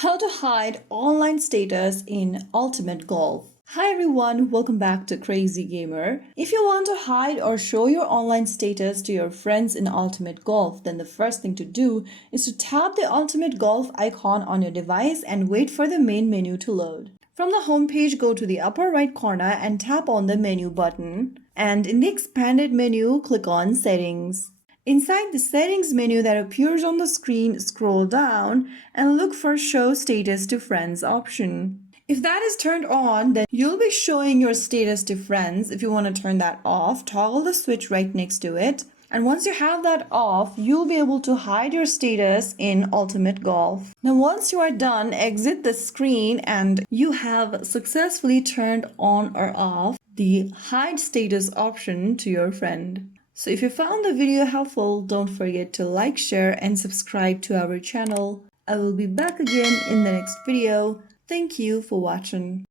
How to hide online status in Ultimate Golf. Hi everyone, welcome back to Crazy Gamer. If you want to hide or show your online status to your friends in Ultimate Golf, then the first thing to do is to tap the Ultimate Golf icon on your device and wait for the main menu to load. From the home page, go to the upper right corner and tap on the menu button. And in the expanded menu, click on Settings. Inside the settings menu that appears on the screen, scroll down and look for Show Status to Friends option. If that is turned on, then you'll be showing your status to friends. If you want to turn that off, toggle the switch right next to it. And once you have that off, you'll be able to hide your status in Ultimate Golf. Now once you are done, exit the screen and you have successfully turned on or off the hide status option to your friend. So if you found the video helpful, don't forget to like, share, and subscribe to our channel. I will be back again in the next video. Thank you for watching.